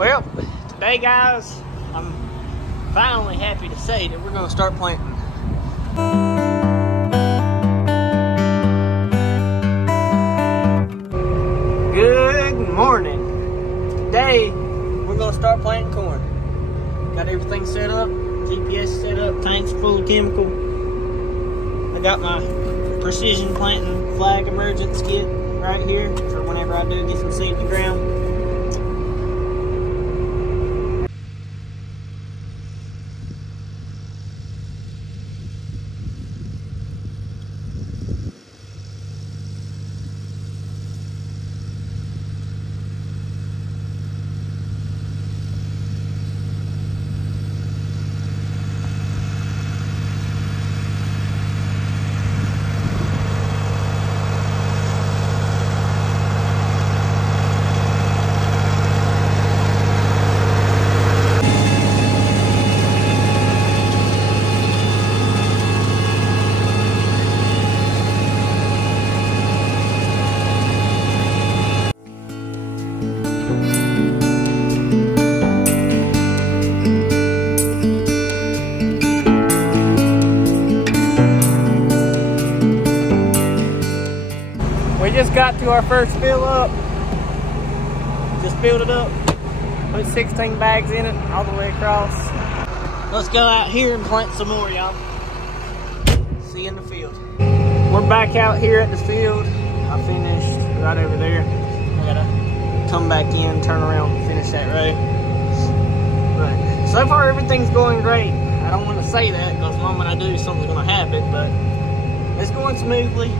Well, today guys, I'm finally happy to say that we're gonna start planting. Good morning. Today, we're gonna start planting corn. Got everything set up, GPS set up, tanks full of chemical. I got my precision planting flag emergence kit right here for whenever I do get some seed in the ground. We just got to our first fill up. Just filled it up. Put 16 bags in it all the way across. Let's go out here and plant some more, y'all. See you in the field. We're back out here at the field. I finished right over there. I gotta come back in, turn around, and finish that row. But so far everything's going great. I don't want to say that because the moment I do, something's gonna happen, but it's going smoothly.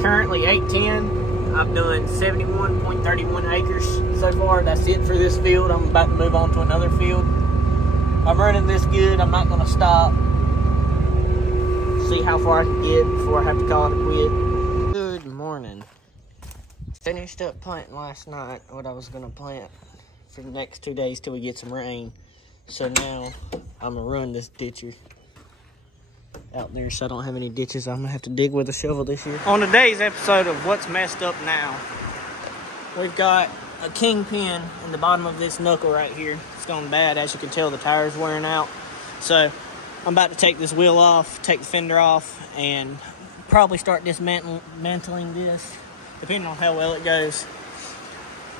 Currently 8:10. I've done 71.31 acres so far. That's it for this field. I'm about to move on to another field. I'm running this good. I'm not gonna stop. See how far I can get before I have to call it a quit. Good morning. Finished up planting last night what I was gonna plant for the next 2 days till we get some rain. So now I'm gonna run this ditcher out there so I don't have any ditches I'm gonna have to dig with a shovel this year. On today's episode of What's Messed Up Now, we've got a kingpin in the bottom of this knuckle right here. It's gone bad. As you can tell, the tire's wearing out. So I'm about to take this wheel off, take the fender off, and probably start dismantling this, depending on how well it goes.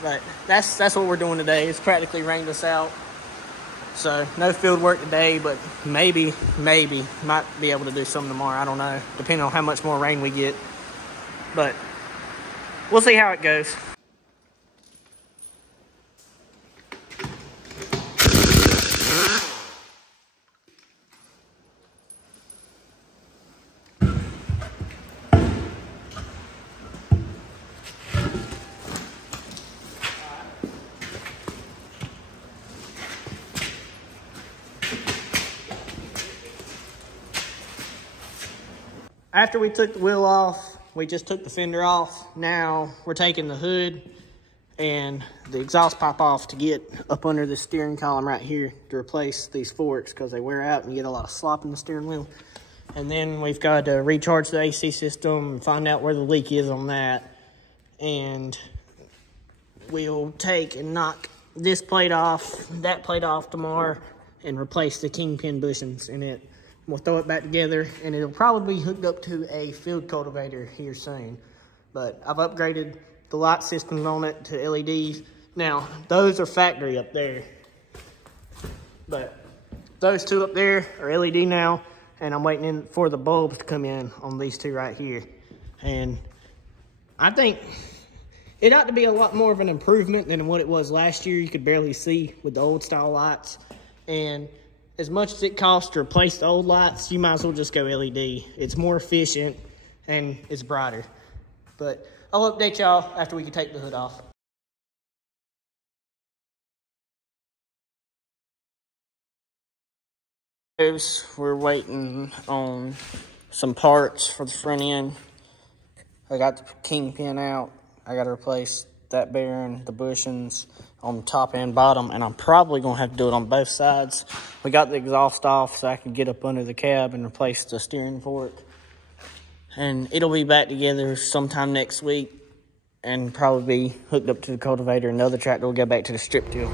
But that's what we're doing today. It's practically rained us out. So no field work today, but maybe might be able to do some tomorrow. I don't know, depending on how much more rain we get. But we'll see how it goes. After we took the wheel off, we just took the fender off. Now we're taking the hood and the exhaust pipe off to get up under the steering column right here to replace these forks because they wear out and you get a lot of slop in the steering wheel. And then we've got to recharge the AC system and find out where the leak is on that. And we'll take and knock this plate off, that plate off tomorrow, and replace the kingpin bushings in it. We'll throw it back together, and it'll probably be hooked up to a field cultivator here soon. But I've upgraded the light systems on it to LEDs. Now, those are factory up there. But those two up there are LED now, and I'm waiting for the bulbs to come in on these two right here. And I think it ought to be a lot more of an improvement than what it was last year. You could barely see with the old style lights. And as much as it costs to replace the old lights, you might as well just go LED. It's more efficient and it's brighter. But I'll update y'all after we can take the hood off. We're waiting on some parts for the front end. I got the kingpin out. I got to replace that bearing, the bushings on the top and bottom, and I'm probably going to have to do it on both sides. We got the exhaust off so I can get up under the cab and replace the steering fork. And it'll be back together sometime next week and probably be hooked up to the cultivator, and the other tractor will go back to the strip till.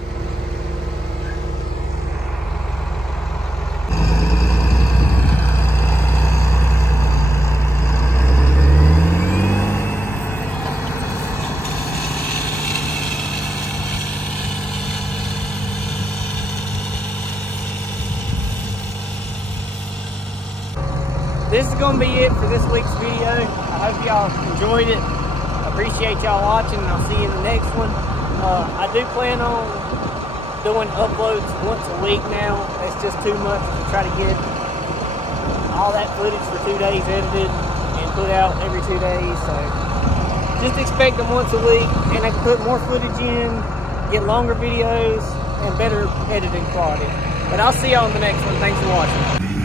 This is going to be it for this week's video. I hope y'all enjoyed it. Appreciate y'all watching, and I'll see you in the next one. I do plan on doing uploads once a week now. It's just too much to try to get all that footage for 2 days edited and put out every 2 days. So just expect them once a week, and I can put more footage in, get longer videos, and better editing quality. But I'll see y'all in the next one. Thanks for watching.